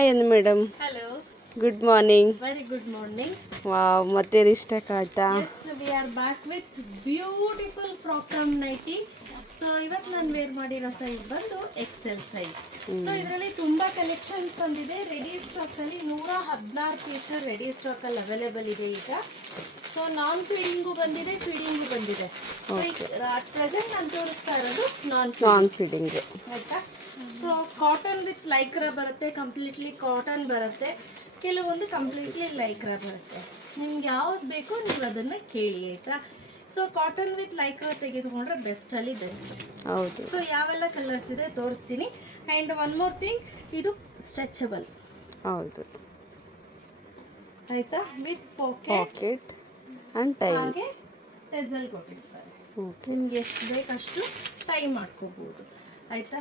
Hi ಅಂದ್ madam hello good morning very good morning wow ಮತ್ತೆ ರಿಷ್ಟ ಕಾಟ so we are back with beautiful frock cum nighty so ಇವತ್ತು ನಾನು wear ಮಾಡಿರೋ ಸೈಜ್ ಬಂದು ಎಕ್ಸೆಲ್ ಸೈಜ್ ಸೊ ಇದರಲ್ಲಿ ತುಂಬಾ ಕಲೆಕ್ಷನ್ಸ್ ಬಂದಿದೆ. ರೆಡಿ ಸ್ಟಾಕ್ ಅಲ್ಲಿ ನೂರ ಹದಿನಾರು ಪೀಸ್ ರೆಡಿ ಸ್ಟಾಕ್ ಅಲ್ಲಿ ಅವೈಲೇಬಲ್ ಇದೆ ಈಗ. ಸೊ ನಾನ್ ಫೀಡಿಂಗು ಬಂದಿದೆ ಫೀಡಿಂಗು ಬಂದಿದೆ. ಅಟ್ ಪ್ರೆಸೆಂಟ್ ನಾನು ತೋರಿಸ್ತಾ ಇರೋದು ನಾನ್ ನಾನ್ ಫೀಡಿಂಗ್ ಆಯ್ತಾ? ಸೊ ಕಾಟನ್ ವಿತ್ ಲೈಕ್ರ ಬರುತ್ತೆ ಕಂಪ್ಲೀಟ್ಲಿ ಕಾಟನ್ ಬರುತ್ತೆ. ಕೆಲವೊಂದು ಕಂಪ್ಲೀಟ್ಲಿ ಲೈಕ್ರ ಬರುತ್ತೆ. ನಿಮ್ಗೆ ಯಾವ್ದು ಬೇಕೋ ನೀವು ಅದನ್ನು ಕೇಳಿ ಆಯಿತಾ? ಸೊ ಕಾಟನ್ ವಿತ್ ಲೈಕ್ರ ತೆಗೆದುಕೊಂಡ್ರೆ ಬೆಸ್ಟಲ್ಲಿ ಬೆಸ್ಟ್ ಹೌದು. ಸೊ ಯಾವೆಲ್ಲ ಕಲರ್ಸ್ ಇದೆ ತೋರಿಸ್ತೀನಿ. ಅಂಡ್ ಒನ್ ಮೋರ್ ಥಿಂಗ್ ಇದು ಸ್ಟ್ರೆಚಬಲ್ ಹೌದು. ಆಯಿತಾ? ವಿತ್ ಪಾಕೆಟ್ ಆ್ಯಂಡ್ ಟೈಮ್ ಹಾಗೆ ಟೆಸಲ್ ಕೊಟ್ಟಿರ್ತಾರೆ. ನಿಮ್ಗೆ ಎಷ್ಟು ಬೇಕಷ್ಟು ಟೈ ಮಾಡ್ಕೋಬಹುದು ಆಯ್ತಾ?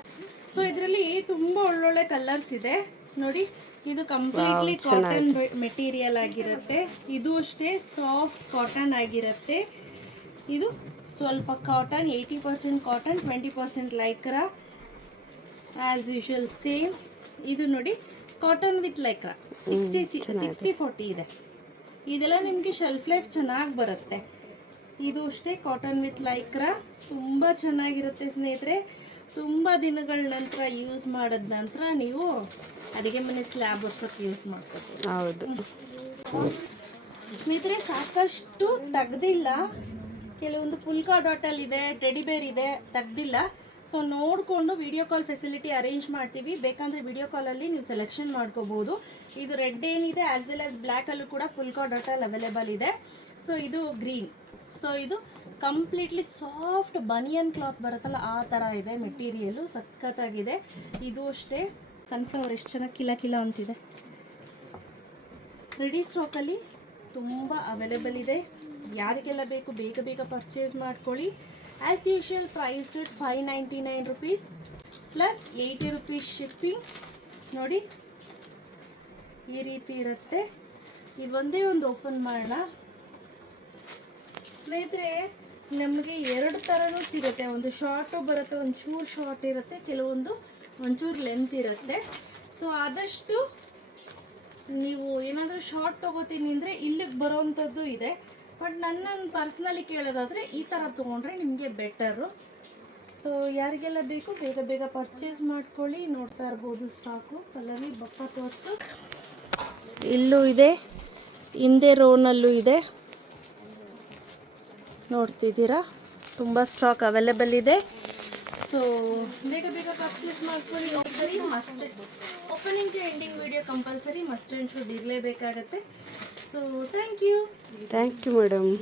ಸೊ ಇದರಲ್ಲಿ ತುಂಬಾ ಒಳ್ಳೊಳ್ಳೆ ಕಲರ್ಸ್ ಇದೆ. ನೋಡಿ ಇದು ಕಂಪ್ಲೀಟ್ಲಿ ಕಾಟನ್ ಮೆಟೀರಿಯಲ್ ಆಗಿರುತ್ತೆ. ಇದು ಅಷ್ಟೇ ಸಾಫ್ಟ್ ಕಾಟನ್ ಆಗಿರುತ್ತೆ. ಇದು ಸ್ವಲ್ಪ cotton eighty percent cotton twenty percent lycra as usual same ಇದು ನೋಡಿ cotton with lycra sixty sixty forty ಇದೆ. ಇದೆಲ್ಲ ನಿಮಗೆ ಶೆಲ್ಫ್ ಲೈಫ್ ಚೆನ್ನಾಗಿ ಬರುತ್ತೆ. ಇದು ಅಷ್ಟೇ ಕಾಟನ್ ವಿತ್ ಲೈಕ್ರಾ ತುಂಬ ಚೆನ್ನಾಗಿರುತ್ತೆ ಸ್ನೇಹಿತರೆ. ತುಂಬ ದಿನಗಳ ನಂತರ ಯೂಸ್ ಮಾಡಿದ ನಂತರ ನೀವು ಅಡುಗೆ ಮನೆ ಸ್ಲ್ಯಾಬ್ ಒರ್ಸೋಕ್ಕೆ ಯೂಸ್ ಮಾಡ್ಕೋಬೋದು. ಹೌದು. ಸ್ನೇಹಿತರೆ ಸಾಕಷ್ಟು ತೆಗ್ದಿಲ್ಲ. ಕೆಲವೊಂದು ಪುಲ್ಕಾ ಡಾಟಲ್ ಇದೆ ಟೆಡಿ ಬೇರ್ ಇದೆ ತೆಗ್ದಿಲ್ಲ. ಸೊ ನೋಡಿಕೊಂಡು ವಿಡಿಯೋ ಕಾಲ್ ಫೆಸಿಲಿಟಿ ಅರೇಂಜ್ ಮಾಡ್ತೀವಿ. ಬೇಕಂದರೆ ವಿಡಿಯೋ ಕಾಲಲ್ಲಿ ನೀವು ಸೆಲೆಕ್ಷನ್ ಮಾಡ್ಕೋಬೋದು. ಇದು ರೆಡ್ ಏನಿದೆ ಆ್ಯಸ್ ವೆಲ್ ಆಸ್ ಬ್ಲ್ಯಾಕಲ್ಲೂ ಕೂಡ ಫುಲ್ ಡಾಟಲ್ ಅವೈಲೇಬಲ್ ಇದೆ. ಸೊ ಇದು ಗ್ರೀನ್ ಸೊ ಇದು ಕಂಪ್ಲೀಟ್ಲಿ ಸಾಫ್ಟ್ ಬನಿಯನ್ ಕ್ಲಾತ್ ಬರುತ್ತಲ್ಲ, ಆ ಥರ ಇದೆ ಮೆಟೀರಿಯಲ್ಲು ಸಖತ್ತಾಗಿದೆ. ಇದು ಅಷ್ಟೇ. ಸನ್ಫ್ಲವರ್ ಎಷ್ಟು ಚೆನ್ನಾಗಿ ಕಿಲ ಕಿಲ ಅಂತಿದೆ. ರೆಡಿ ಸ್ಟಾಕಲ್ಲಿ ತುಂಬ ಅವೈಲೇಬಲ್ ಇದೆ. ಯಾರಿಗೆಲ್ಲ ಬೇಕು, ಬೇಗ ಬೇಗ ಪರ್ಚೇಸ್ ಮಾಡ್ಕೊಳ್ಳಿ. As usual price rate five ninety nine rupees plus eighty rupees shipping ನೋಡಿ, ಈ ರೀತಿ ಇರುತ್ತೆ. ಇದು ಒಂದೇ ಒಂದು ಓಪನ್ ಮಾಡೋಣ. ಸ್ನೇಹಿತರೆ, ನಮಗೆ ಎರಡು ಥರನೂ ಸಿಗುತ್ತೆ. ಒಂದು ಶಾರ್ಟು ಬರುತ್ತೆ ಒಂಚೂರು ಚೂರು ಶಾರ್ಟ್ ಇರುತ್ತೆ, ಕೆಲವೊಂದು ಒಂಚೂರು ಲೆಂತ್ ಇರುತ್ತೆ. ಸೊ ಆದಷ್ಟು ನೀವು ಏನಾದರೂ ಶಾರ್ಟ್ ತೊಗೋತೀನಿ ಅಂದರೆ ಇಲ್ಲಿಗೆ ಬರೋವಂಥದ್ದು ಇದೆ. ಬಟ್ ನನ್ನ ಪರ್ಸ್ನಲಿ ಕೇಳೋದಾದರೆ ಈ ಥರ ತೊಗೊಂಡ್ರೆ ನಿಮಗೆ ಬೆಟರು ಸೊ ಯಾರಿಗೆಲ್ಲ ಬೇಕು ಬೇಗ ಬೇಗ ಪರ್ಚೇಸ್ ಮಾಡ್ಕೊಳ್ಳಿ. ನೋಡ್ತಾ ಇರ್ಬೋದು ಸ್ಟಾಕು ಪಲ್ಲವಿ ಬಪ್ಪ ತೋರಿಸು ಇಲ್ಲೂ ಇದೆ. ಹಿಂದೆ ರೋನಲ್ಲೂ ಇದೆ. ನೋಡ್ತಿದ್ದೀರಾ? ತುಂಬ ಸ್ಟಾಕ್ ಅವೈಲೇಬಲ್ ಇದೆ. ಸೊ ಬೇಗ ಬೇಗ ಪರ್ಚೇಸ್ ಮಾಡ್ಕೊಳ್ಳಿ. Must opening to ending video compulsory must and should ಇರಲೇಬೇಕಾಗತ್ತೆ So thank you. Thank you, madam.